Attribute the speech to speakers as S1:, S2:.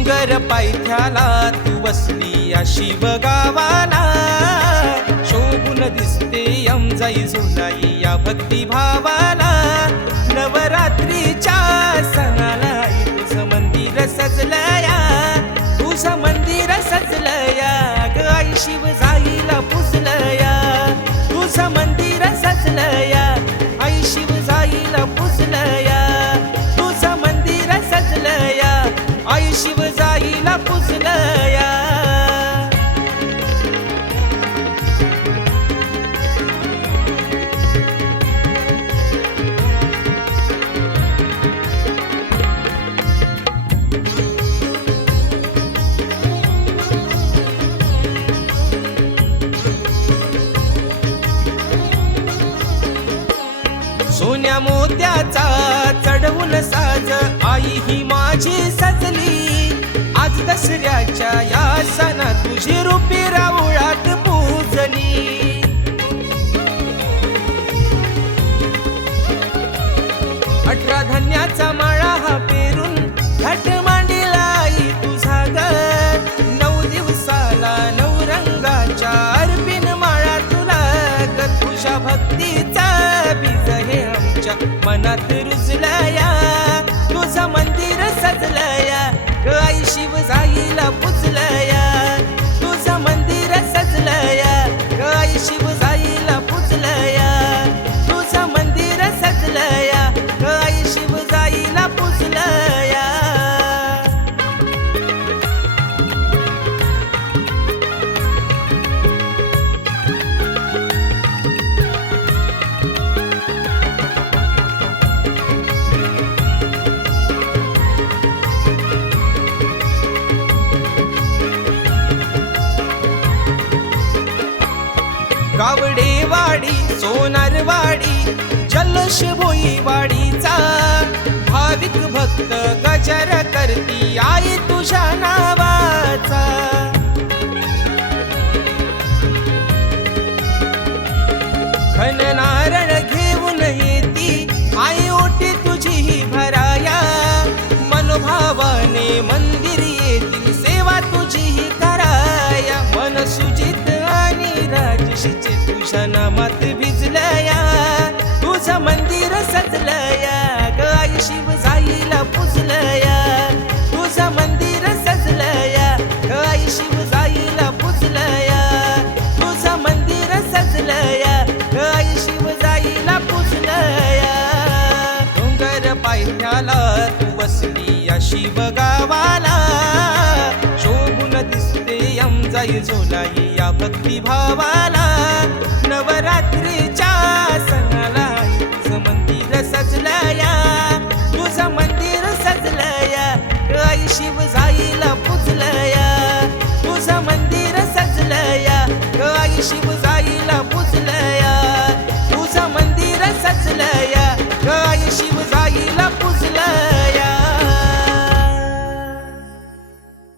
S1: डोंगर पायथ्याला तू बसली या शिवगावाला. शोभून दिसते यमजाई झुलाई या भक्ती भावाला नवरात्रीच्या सणाला तुझं मंदिर सजलया तुझं मंदिर सजलया. ग शिव सोन्या मोत्याचा चढवून साज. आई ही माझी सजली. आज दसऱ्याच्या या सणा तुझी रूपी रावळात पूजली. अठरा धान्याचा माळा हा पेरून घट हे मनात रुजलया तुझं मंदिर सजलया आई शिव जाईला पुजलया. गावडेवाडी सोनारवाडी जल्लोष भोईवाडीचा. भाविक भक्त गजर करती आई तुझ्या नावाचा. मंदिर सजलया. गाय शिव जाईला पुजलया. तुझं मंदिर सजलया. गाय शिव जाईला पुजलया. तुझं मंदिर सजलया. गाय शिव जाईला पुजलया. डोंगर पायथ्याला तू बसली या शिव गावाला. शोभून दिसते यमजाई झोलाई या भक्तिभावाला. नवरात्रीच्या